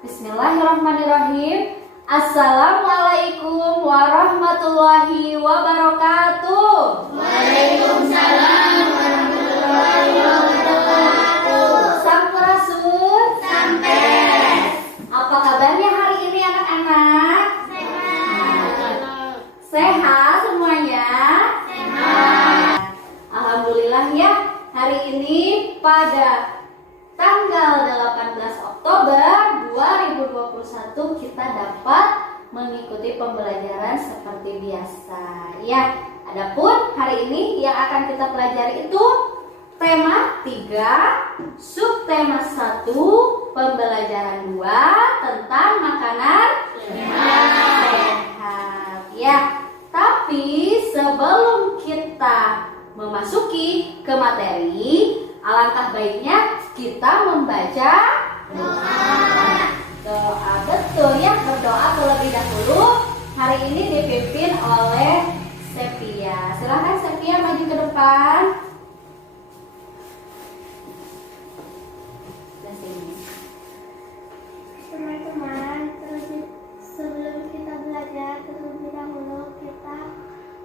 Bismillahirrahmanirrahim. Assalamualaikum warahmatullahi wabarakatuh. Waalaikumsalam warahmatullahi wabarakatuh. Sampurasun. Sampes. Apa kabarnya hari ini anak-anak? Sehat. Sehat semuanya? Sehat. Alhamdulillah ya, hari ini pada tanggal 18 Oktober 2021 kita dapat mengikuti pembelajaran seperti biasa. Ya, adapun hari ini yang akan kita pelajari itu tema 3, subtema 1, pembelajaran 2 tentang makanan sehat. Ya, tapi sebelum kita memasuki ke materi, alangkah baiknya kita membaca doa. Betul ya, berdoa terlebih dahulu. Hari ini dipimpin oleh Sepia. Silahkan Sepia maju ke depan. Teman-teman, sebelum kita belajar terlebih dahulu kita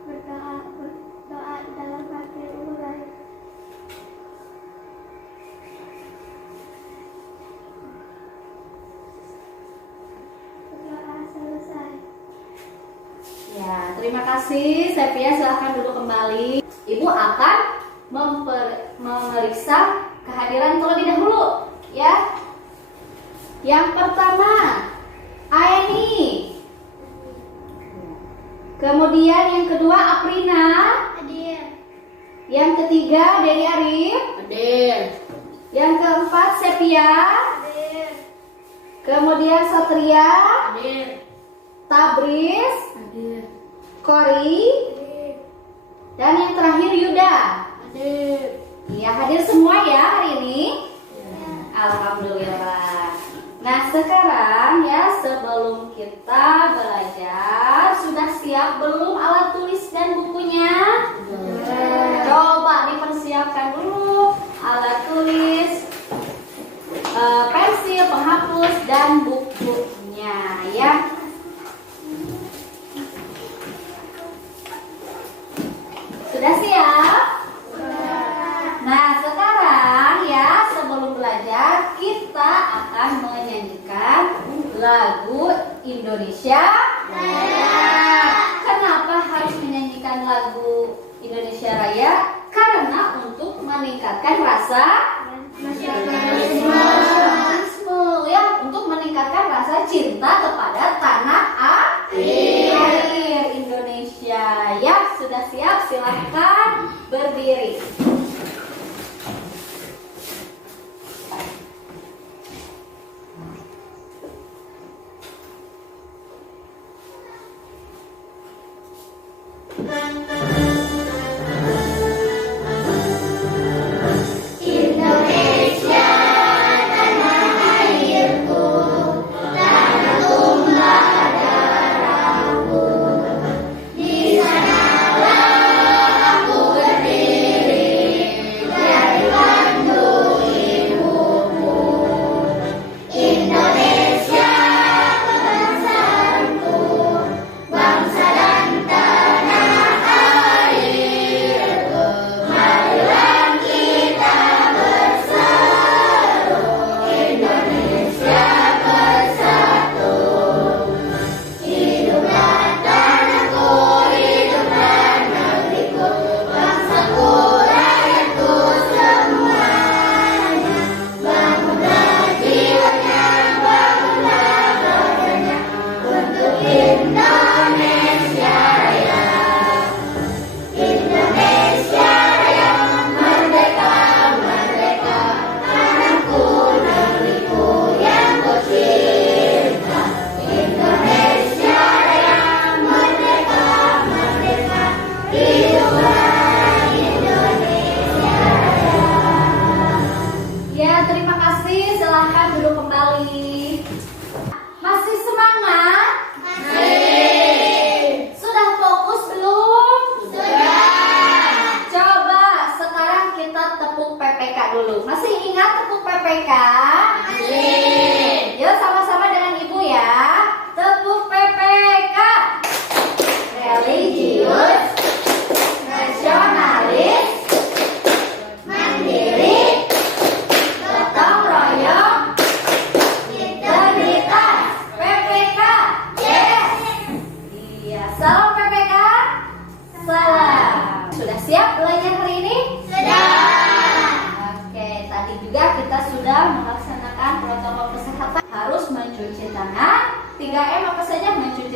berdoa dalam hati mulai. Berdoa selesai. Ya, terima kasih Sepia, silahkan duduk kembali. Ibu akan memeriksa kehadiran terlebih dahulu, ya. Yang pertama, Aeni. Kemudian yang kedua, Aprina. Hadir. Yang ketiga, Dedi Arif. Hadir. Yang keempat, Sepia. Hadir. Kemudian Satria, Hadir. Tabris, Hadir. Kori, Hadir. dan yang terakhir Yuda. Hadir. Ya, hadir semua ya hari ini. Ya. Alhamdulillah. Nah, sekarang ya sebelum kita belajar, sudah siap belum alat tulis dan bukunya? Coba dipersiapkan dulu alat tulis, pensil, penghapus, dan bukunya ya. Sudah siap? Nah, sekarang ya sebelum belajar kita akan menyanyikan lagu Indonesia Raya. Kenapa harus menyanyikan lagu Indonesia Raya? Karena untuk meningkatkan rasa nasionalisme ya, untuk meningkatkan rasa cinta kepada tanah air Indonesia. Ya, sudah siap? Silahkan berdiri. Indonesia, tanah airku, tanah tumpah darahku. Di sanalah aku berdiri, dari pandu ibuku. Indonesia, kebangsaanku, bangsa dan tanah airku. Marilah kita bersatu, Indonesia bersatu. Hiduplah tanahku, hiduplah negeriku, bangsaku, rakyatku semuanya. Bangunlah jiwanya, bangunlah badannya, untuk Indonesia Raya. Indonesia Raya, merdeka, merdeka, tanahku, negeriku yang ku cinta. Indonesia Raya, merdeka, merdeka, hiduplah Indonesia Raya. Ya, terima kasih. Silahkan duduk kembali. Masih semangat? Masih. Sudah fokus belum? Sudah. Coba sekarang kita tepuk PPK dulu. Masih ingat tepuk PPK? Masih. Yuk sama-sama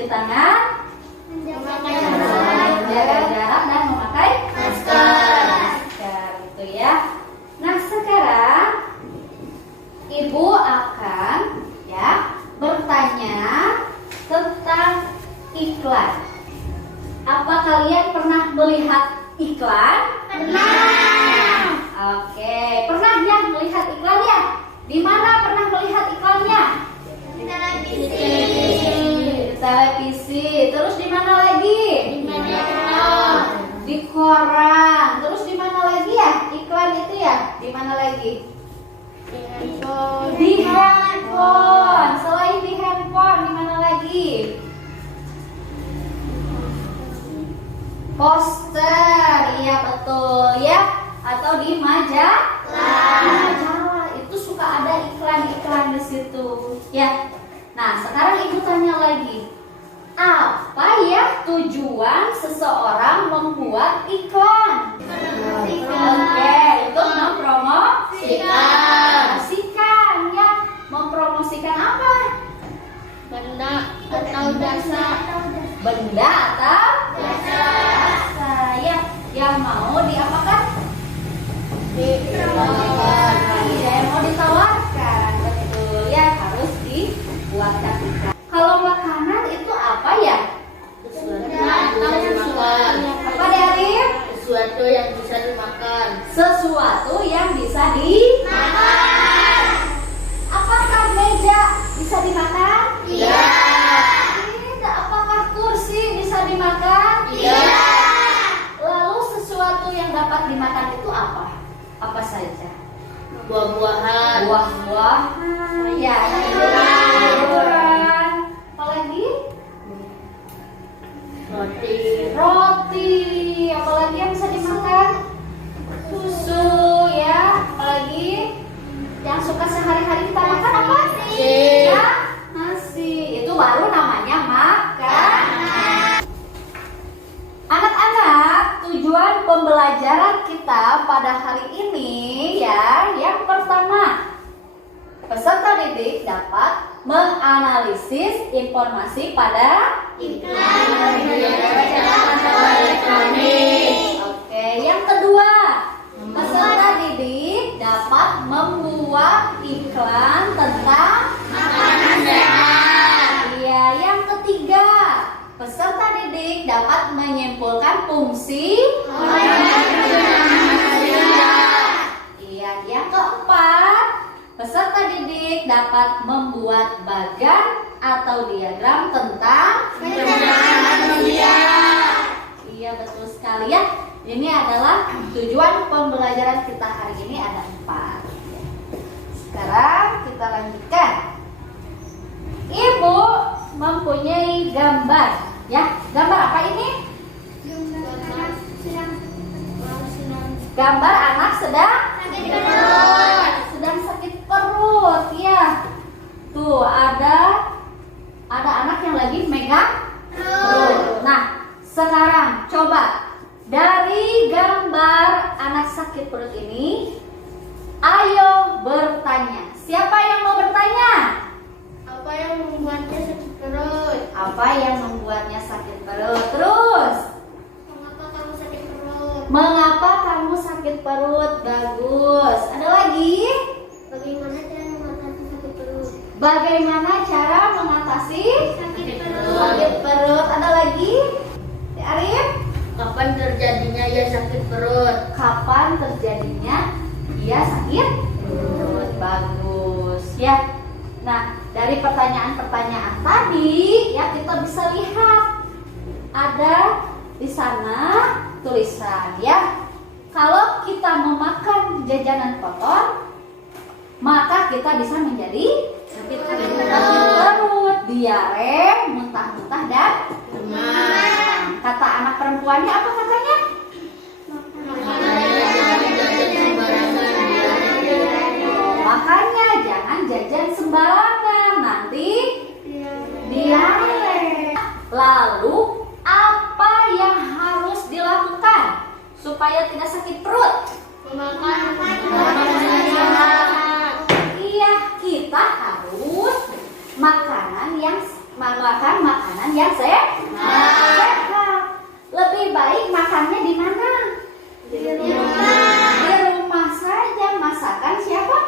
tangan, menjaga jarak dan memakai masker gitu ya. Nah, sekarang Ibu akan ya bertanya tentang iklan. Apa kalian pernah melihat iklan? Pernah. Oke, pernah ya melihat iklan ya? Di mana pernah melihat iklannya? Di televisi. Di televisi. Terus di mana lagi? Di koran. Terus di mana lagi ya? Iklan itu ya? Di mana lagi? Di handphone. Selain di handphone, di mana lagi? Poster. Iya betul ya. Atau di majalah. Itu suka ada iklan-iklan di situ. Ya. Nah, sekarang Ibu tanya lagi. Apa ya tujuan seseorang membuat iklan? Oke, itu mempromosikan ya. Mempromosikan apa? Benda atau jasa. Benda atau jasa ya, yang mau diapakan? Ditawarkan. Iya, yang mau ditawarkan. Betul ya, harus dibuatkan iklan. Kalau makanan itu apa ya? Apa Arif? Sesuatu yang bisa dimakan. Sesuatu yang bisa dimakan. Apakah meja bisa dimakan? Iya. Tidak. Apakah kursi bisa dimakan? Iya. Lalu sesuatu yang dapat dimakan itu apa? Apa saja? Buah-buahan. Buah-buahan. Ya, sayuran. Apalagi? Roti. Apalagi yang bisa dimakan? Susu ya. Apalagi yang suka sehari-hari kita makan apa? Nasi. Ya, nasi. Itu baru namanya makan. Anak-anak, tujuan pembelajaran kita pada hari ini ya, yang pertama, peserta didik dapat menganalisis informasi pada Iklan. Oke, yang kedua, peserta didik dapat membuat iklan tentang Makanan sehat. Iya, yang ketiga, peserta didik dapat menyimpulkan fungsi. Iya, yang keempat, peserta didik dapat membuat bagan atau diagram tentang Iya, betul sekali ya. Ini adalah tujuan pembelajaran kita hari ini ada 4. Sekarang kita lanjutkan. Ibu mempunyai gambar, ya. Gambar apa ini? Gambar anak sedang sakit perut, ya. Tuh ada anak yang lagi megang perut. Nah, sekarang coba dari gambar anak sakit perut ini, ayo bertanya. Siapa yang mau bertanya? Apa yang membuatnya sakit perut? Apa yang membuatnya sakit perut? Terus, Mengapa kamu sakit perut? mengapa kamu sakit perut? Bagus. Ada lagi? Bagaimana cara mengatasi Bagaimana cara mengatasi sakit perut? sakit perut? Ada lagi? Arif? Kapan terjadinya ia sakit perut? Kapan terjadinya dia sakit perut? Bagus ya. Nah, dari pertanyaan-pertanyaan tadi ya kita bisa lihat ada di sana tulisan ya. Kalau kita memakan jajanan kotor, maka kita bisa menjadi sakit perut, diare, muntah-muntah dan demam. Kata anak perempuannya apa katanya? Makanya jangan jajan sembarangan, nanti diare. Lalu apa yang harus dilakukan supaya tidak sakit perut? Memakan Iya, kita harus makanan yang makan makanan yang sehat. Lebih baik makannya di mana? Di rumah saja. Masakan siapa?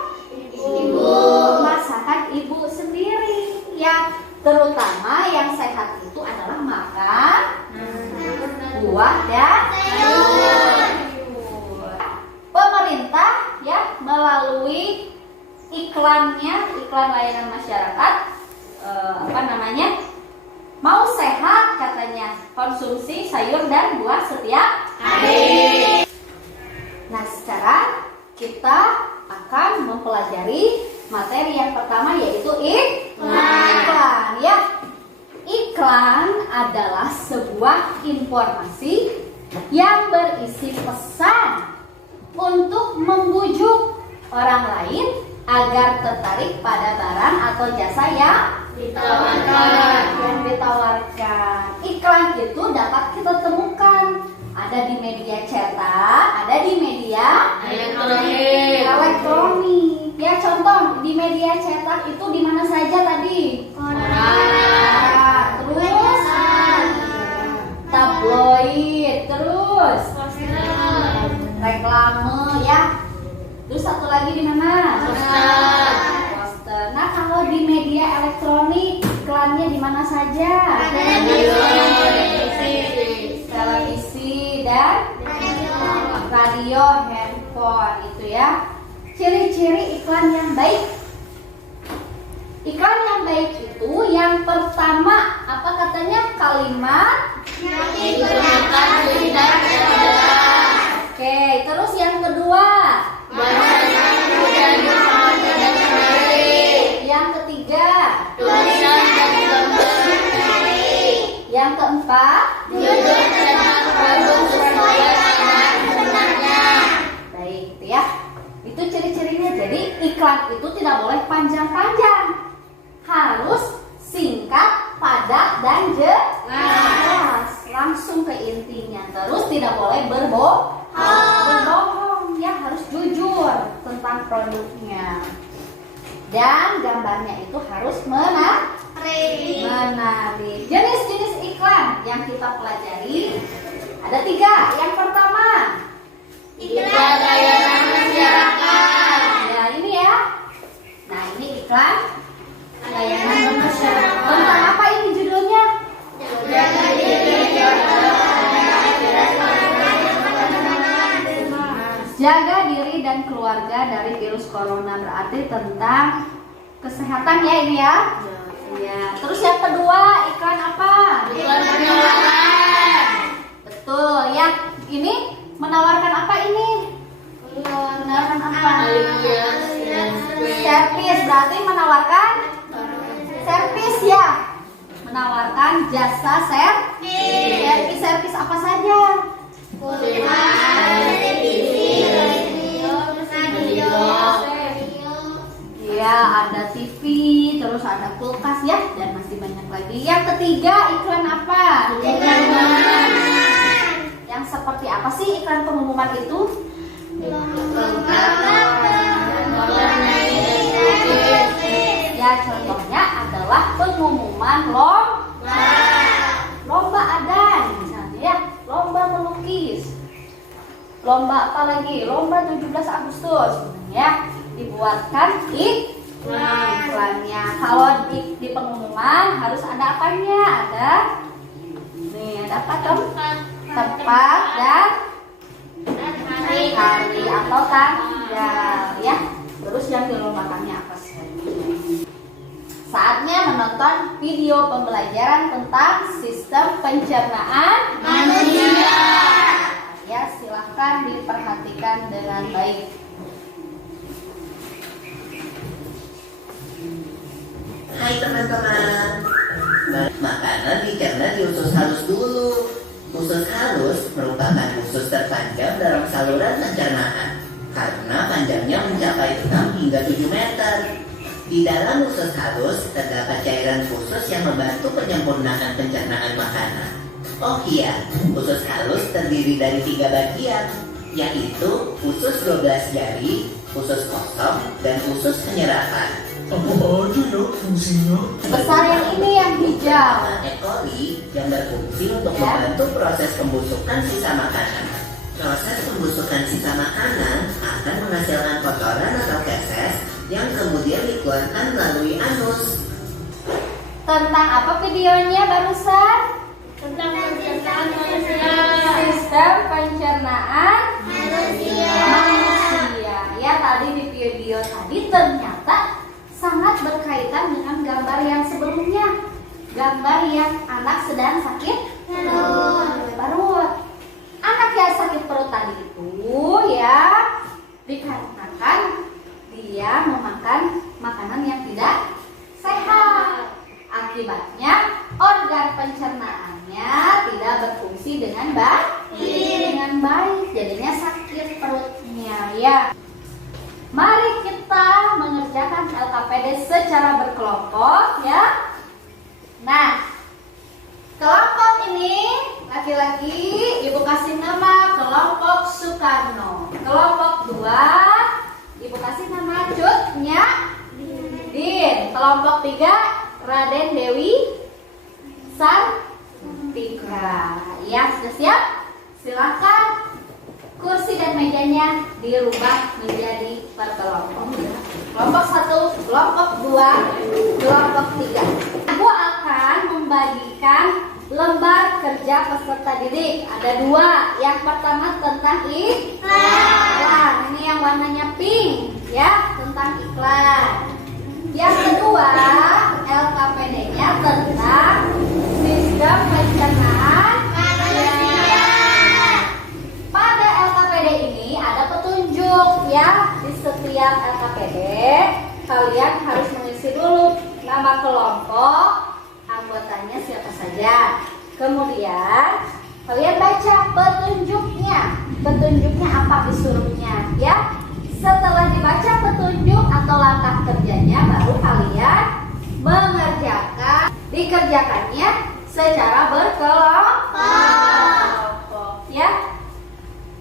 Ibu. Masakan ibu sendiri. Ya, terutama yang sehat itu adalah makan buah dan sayur. Pemerintah ya melalui iklan layanan masyarakat mau sehat katanya, konsumsi sayur dan buah setiap hari. Nah, sekarang kita akan mempelajari materi yang pertama, yaitu iklan ya. Iklan adalah sebuah informasi yang berisi pesan untuk membujuk orang lain agar tertarik pada barang atau jasa yang ditawarkan. Iklan itu dapat kita temukan ada di media cetak, ada di media elektronik. Ya, contoh di media cetak itu di mana saja tadi? Terus tabloid, terus reklame ya. Terus satu lagi di mana? Poster. Nah, kalau di media elektronik iklannya di mana saja? Televisi dan radio, handphone itu ya. Ciri-ciri iklan yang baik. Iklan yang baik itu yang pertama apa katanya? Kalimat yang digunakan tidak jelas. Oke, terus yang kedua Bahasanya mudah dipahami dan menarik. yang ketiga, Tulisan dan gambar menarik. yang keempat. Judul channel produk sesuai dengan sebenarnya. Baik, itu ya. Itu ciri-cirinya. Jadi iklan itu tidak boleh panjang-panjang. Harus singkat, padat, dan jelas. Langsung ke intinya. Terus tidak boleh berbohong. Ya, harus jujur tentang produknya. Dan gambarnya itu harus menarik. Jenis-jenis iklan yang kita pelajari ada 3. Yang pertama, Iklan layanan masyarakat. ya ini ya. Nah, ini iklan layanan masyarakat. Tentang apa ini judulnya? Jaga diri dan keluarga dari virus corona, berarti tentang kesehatan ya ini ya. Ya. Terus yang kedua, iklan apa? Iklan penawaran. Betul ya. Ini menawarkan apa ini? Menawarkan apa? Servis, berarti menawarkan servis ya. Menawarkan jasa servis. Servis apa saja? Ya, ada TV, terus ada kulkas ya, dan masih banyak lagi. Yang ketiga, iklan apa? Iklan pengumuman. Yang seperti apa sih iklan pengumuman itu? Ya, contohnya adalah pengumuman lomba adan, misalnya ya, lomba melukis, lomba apa lagi? Lomba 17 Agustus, ya, dibuatkan iklannya. Kalau di pengumuman harus ada apanya? Ada apa? Tempat dan hari atau tanggal ya. Terus yang dilombakannya apa saja? Saatnya menonton video pembelajaran tentang sistem pencernaan Manusia. Ya, silahkan diperhatikan dengan baik. Hai teman-teman, makanan dicerna di usus halus dulu. Usus halus merupakan usus terpanjang dalam saluran pencernaan karena panjangnya mencapai 6 hingga 7 meter. Di dalam usus halus terdapat cairan khusus yang membantu penyempurnaan pencernaan makanan. Oh iya, usus halus terdiri dari 3 bagian, yaitu usus 12 jari, usus kosong, dan usus penyerapan. Apa aja ya fungsinya? Besar yang ini yang hijau. E. coli yang berfungsi untuk Ya. membantu proses pembusukan sisa makanan. Proses pembusukan sisa makanan akan menghasilkan kotoran atau feses yang kemudian dikeluarkan melalui anus. Tentang apa videonya barusan? Tentang pencernaan manusia. Sistem pencernaan Manusia. manusia. Ya, tadi di video tadi ternyata sangat berkaitan dengan gambar yang sebelumnya. Gambar yang anak sedang sakit perut. Anak yang sakit perut tadi itu ya dikarenakan dia memakan makanan yang tidak sehat. Akibatnya organ pencernaannya tidak berfungsi dengan baik, jadinya sakit perutnya ya. Mari kita mengerjakan LKPD secara berkelompok ya. Nah, kelompok ini laki-laki ibu kasih nama kelompok Soekarno. Kelompok 2 ibu kasih nama Cut Nyak Din. Kelompok 3 Raden Dewi Sartika. Ya, sudah siap? Silakan kursi dan mejanya dirubah menjadi per kelompok. Kelompok 1, kelompok 2, kelompok 3. Ibu akan membagikan lembar kerja peserta didik. Ada 2. Yang pertama tentang iklan. Ini yang warnanya pink ya, tentang iklan. Yang kedua, LKPD-nya tentang sistem pencernaan manusia. Pada LKPD ini ada petunjuk ya. Di setiap LKPD kalian harus mengisi dulu nama kelompok, anggotanya siapa saja. Kemudian kalian baca petunjuknya. Petunjuknya apa disuruhnya ya. Setelah dibaca petunjuk atau langkah kerjanya, baru kalian dikerjakannya secara berkelompok. Ya,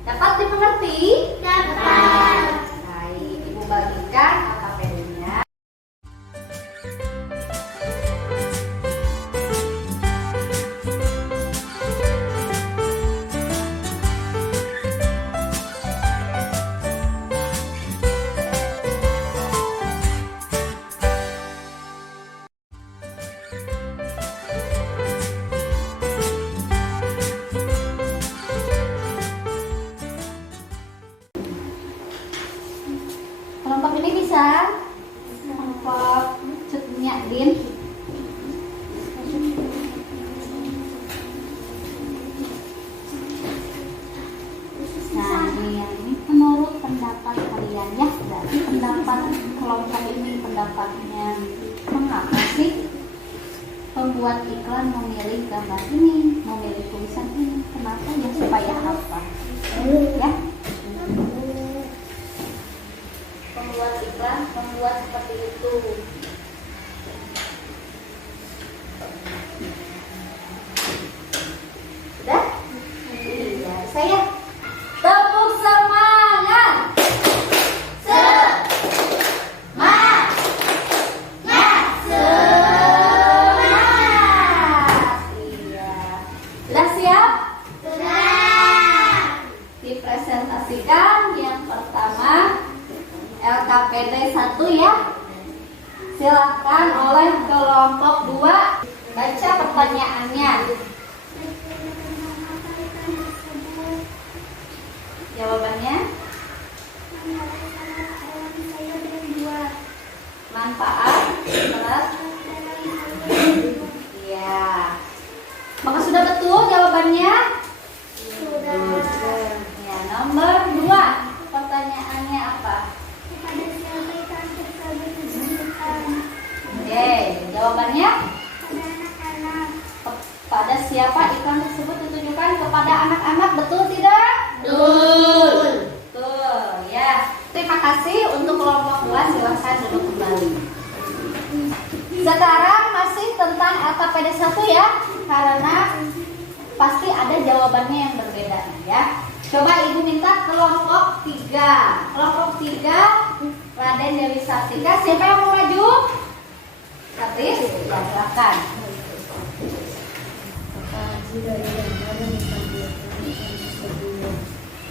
dapat dimengerti? Dapat. Baik, ibu bagikan LKPD-nya. Kelompok ini bisa kelompok Cut Nyak Din. Nah, ini menurut pendapat kalian ya, berarti pendapat kelompok ini pendapatnya mengapa sih pembuat iklan memilih gambar ini, memilih tulisan ini? Kenapa ya? Supaya apa? Ya. Pembuat iklan membuat seperti itu. Sudah? Iya, saya tepuk semangat. Iya. Sudah siap? Dipresentasikan yang pertama LKPD 1 ya. Silahkan oleh kelompok 2 baca pertanyaannya. Jawabannya manfaat berat. Iya. Maka sudah betul jawabannya? Ya, nomor 2 pertanyaannya apa? Oke, jawabannya kepada siapa iklan tersebut ditujukan? Kepada anak-anak, betul tidak? Betul. Betul, ya. Terima kasih untuk kelompok 2, silahkan duduk kembali. Sekarang masih tentang LKPD 1 ya, karena pasti ada jawabannya yang berbeda ya. Coba ibu minta kelompok 3. Kelompok 3 Raden Dewi Sartika. Siapa yang mau maju? Satis? Ya, silakan.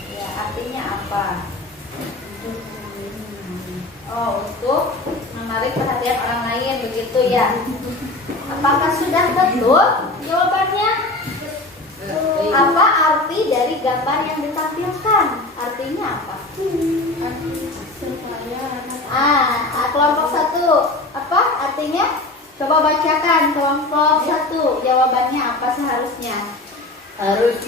Ya, artinya apa? Oh, untuk menarik perhatian orang lain, begitu ya. Apakah sudah betul jawabannya? Apa arti dari gambar yang ditampilkan? Artinya apa? Kelompok 1. Apa artinya? Coba bacakan kelompok 1. Jawabannya apa seharusnya? Harus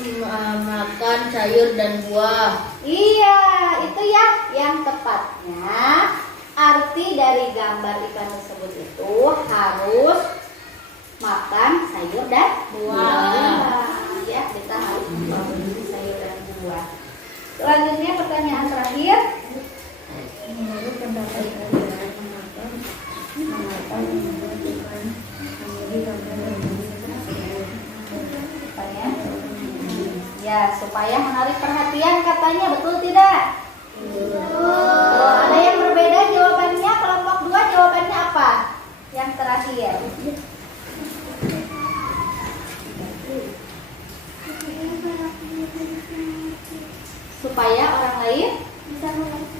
makan sayur dan buah. Iya, itu ya yang tepatnya. Arti dari gambar ikan tersebut itu harus makan sayur dan buah. Ya, kita harus mengkonsumsi sayur dan buah. Selanjutnya pertanyaan terakhir. Menurut pendapat kalian, mengapa membuat ikan menjadi gambar dan Katanya, ya supaya menarik perhatian katanya, betul tidak? Betul. Ada yang berbeda jawabannya. Kelompok 2 jawabannya apa? Yang terakhir. Supaya orang lain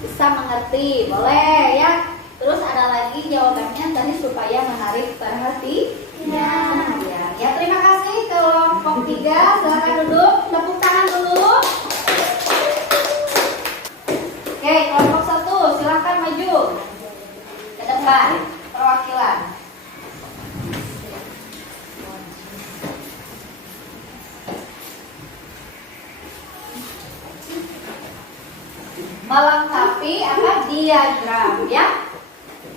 bisa mengerti. Boleh ya. Terus ada lagi jawabannya tadi supaya menarik perhatian. Ya, terima kasih kelompok 3. Silakan duduk, tepuk tangan dulu. Oke, kelompok 1 silakan maju ke depan perwakilan. Melengkapi apa diagram ya.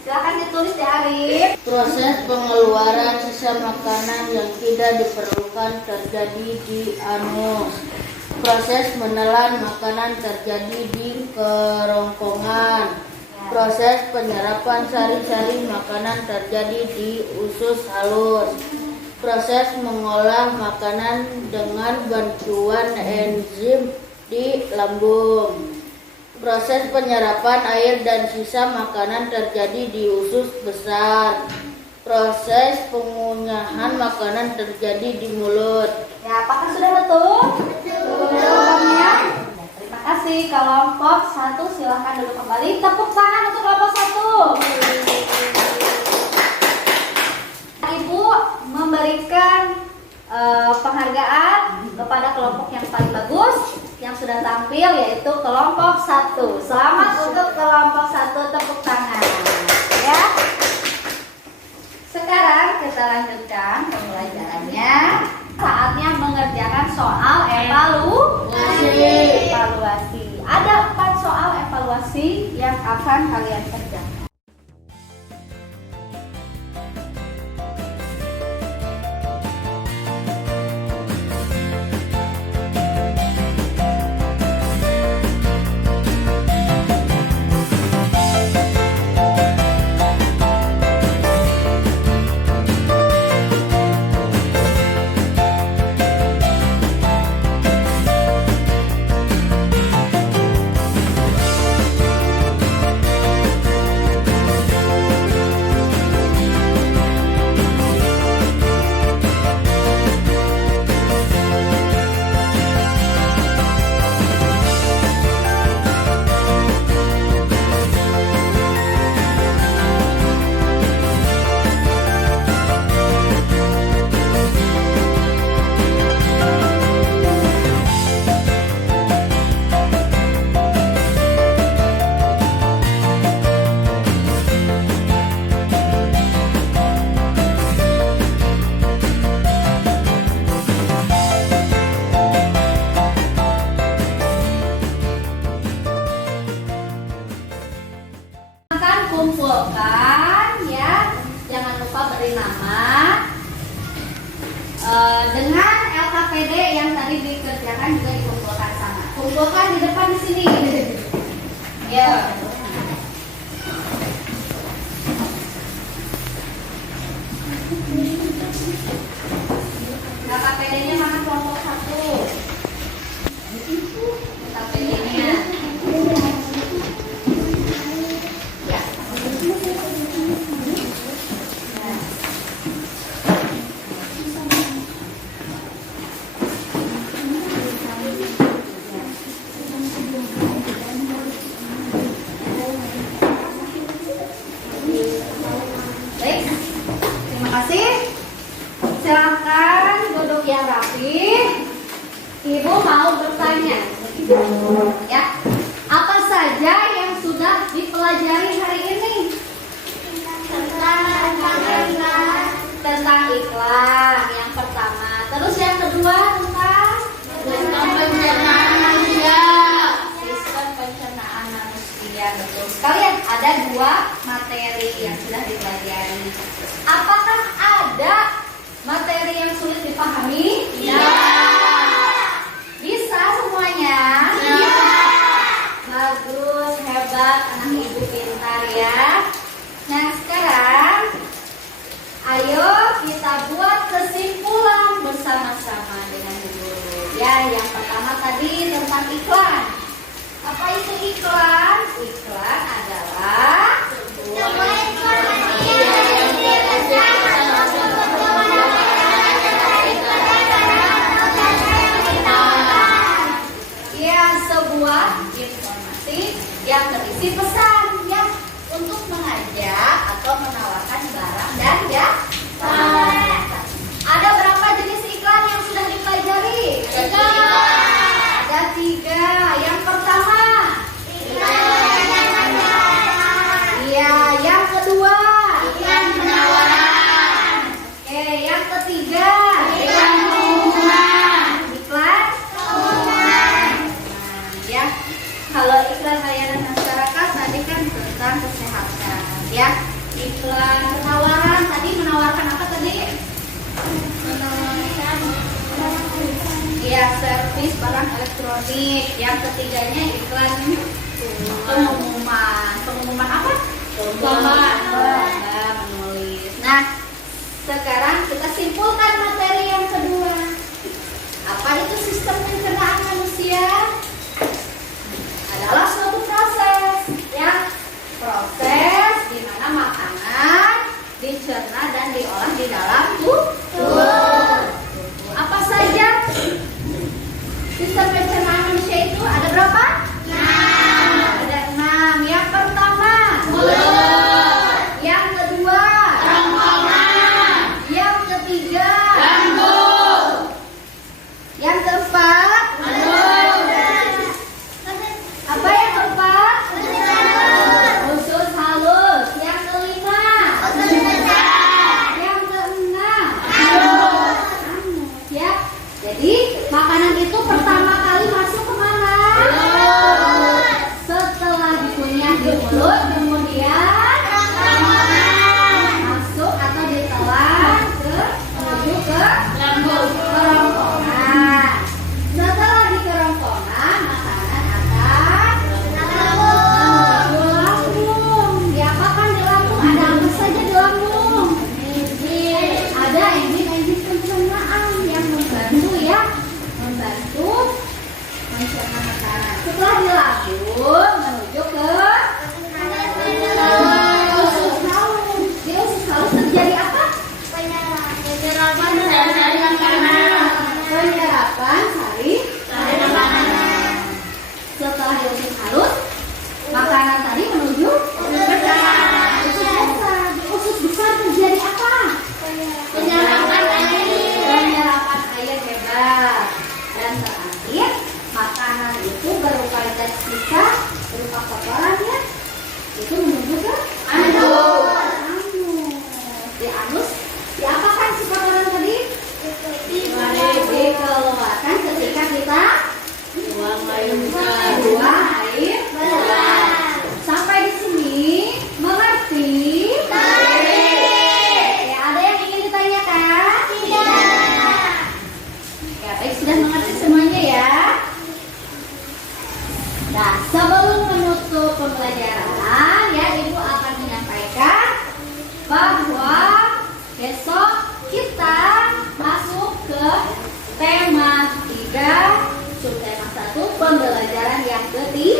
Silakan ditulis di Arif. Proses pengeluaran sisa makanan yang tidak diperlukan terjadi di anus. Proses menelan makanan terjadi di kerongkongan. Proses penyerapan sari-sari makanan terjadi di usus halus. Proses mengolah makanan dengan bantuan enzim di lambung. Proses penyerapan air dan sisa makanan terjadi di usus besar. Proses pengunyahan makanan terjadi di mulut. Ya, apakah sudah betul? Jawabannya. Terima kasih kelompok 1. Silakan duduk kembali. Tepuk tangan untuk kelompok 1. Ibu memberikan penghargaan kepada kelompok yang paling bagus yang sudah tampil, yaitu kelompok 1. Selamat untuk kelompok 1, tepuk tangan ya. Sekarang kita lanjutkan pembelajarannya. Saatnya mengerjakan soal evaluasi. Ada 4 soal evaluasi yang akan kalian kerjakan. Kumpulkan ya, jangan lupa beri nama dengan LKPD yang tadi dikerjakan juga dikumpulkan sama. Kumpulkan di depan di sini. Ya. LKPD-nya mana kelompok 1? LKPD-nya. Ya. masing-masing. Silakan duduk yang rapi. Ibu mau bertanya, ya, apa saja yang sudah dipelajari hari ini? Tentang iklan yang pertama. Terus yang kedua tentang pencernaan manusia. sistem pencernaan manusia. Betul sekalian, ada 2 materi yang sudah dipelajari. Apakah ada materi yang sulit dipahami? Ya. Bisa semuanya? Ya. Bagus, hebat, anak ibu pintar ya. Nah sekarang, ayo kita buat kesimpulan bersama-sama dengan guru. Ya, yang pertama tadi tentang iklan. Apa itu iklan? Iklan adalah Sebuah informasi sebuah informasi yang berisi pesan ya untuk mengajak atau menawarkan barang dan jasa. Ada berapa jenis iklan yang sudah dipelajari? Ada 3. Yang pertama, iya. Yang kedua, Iklan penawaran. oke. Yang ketiga, Iklan pengumuman. iklan ya. Kalau iklan layanan masyarakat tadi kan tentang kesehatan ya. Iklan penawaran tadi menawarkan apa tadi? Ya, servis barang elektronik. Yang ketiganya iklan pengumuman. Pengumuman apa? Lomba menulis. Nah, sekarang kita simpulkan materi yang kedua. Apa itu sistem pencernaan manusia? Adalah suatu proses ya, proses di mana makanan dicerna dan diolah di dalam tubuh. Apa saja sistem pencernaan manusia itu? Ada berapa? 6. Ada 6. Yang pertama, Mulut. yang kedua, Kerongkongan. yang ketiga, Lambung. yang keempat, apa yang keempat? Usus halus. Yang kelima, yang keenam, ya. Jadi makanan itu pertama kali masuk kemana? Setelah dikunyah di mulut, kemudian masuk atau ditelan menuju ke Lambung. kerongkongan. Setelah di kerongkongan, makanan akan menuju lambung. Diapakan di lambung? Ada apa saja di lambung? Ada enzim-enzim pencernaan yang membantu ya, membantu mencerna makanan. Setelah di lambung menuju ke usus halus. Di usus halus terjadi apa? Penyerapan sari makanan. Penyerapan sari. Setelah di usus halus, makanan tadi menuju usus besar. Di usus besar terjadi apa? Penyerapan air. Penyerapan air hebat. Dan terakhir, makanan itu berupa zat sisa, berupa kotoran ya. Itu menuju ke Anus. anus. Di anus, diapakan si kotoran tadi? Dikeluarkan ketika kita Buang air buang air besar. Sampai di sini mengerti? Ya, ada yang ingin ditanyakan? Ya, baik, sudah mengerti semuanya ya. Nah, sebelum menutup pembelajaran, ya Ibu akan menyampaikan bahwa besok kita masuk ke tema 3, subtema 1, pembelajaran yang ketiga.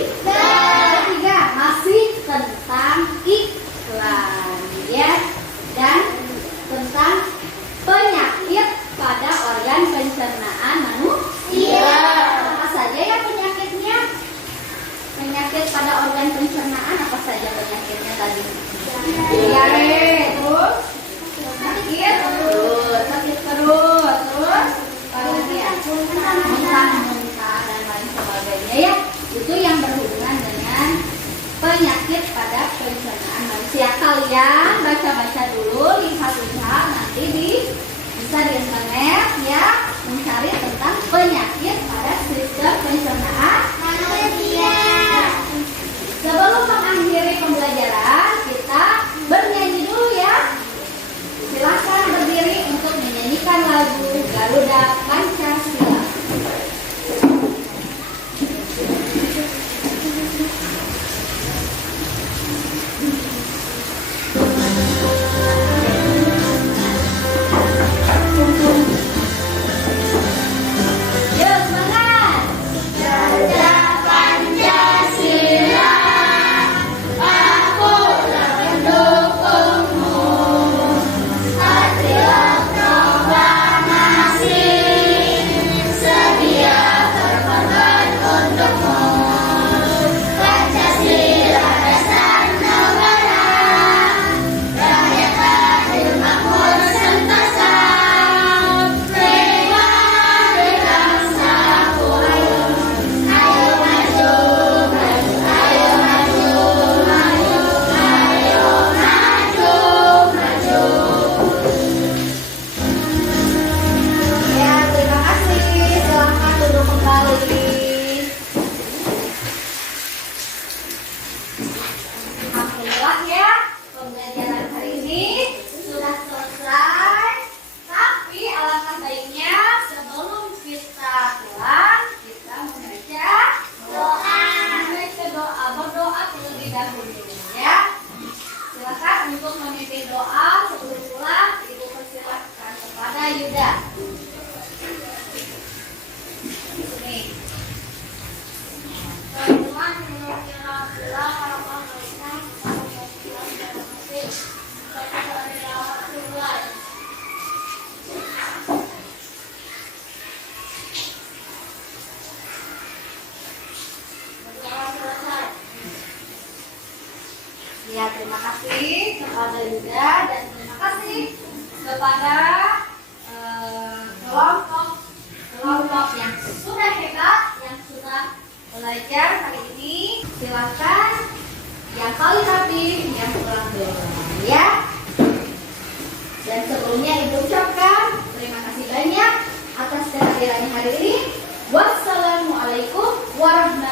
kasih kepada Yuda dan terima kasih kepada kelompok yang sudah hebat, yang sudah belajar hari ini. Silakan yang paling rapi yang pulang dulu ya. Dan sebelumnya Ibu ucapkan terima kasih banyak atas kehadirannya hari ini. Wassalamualaikum warahmatullahi wabarakatuh.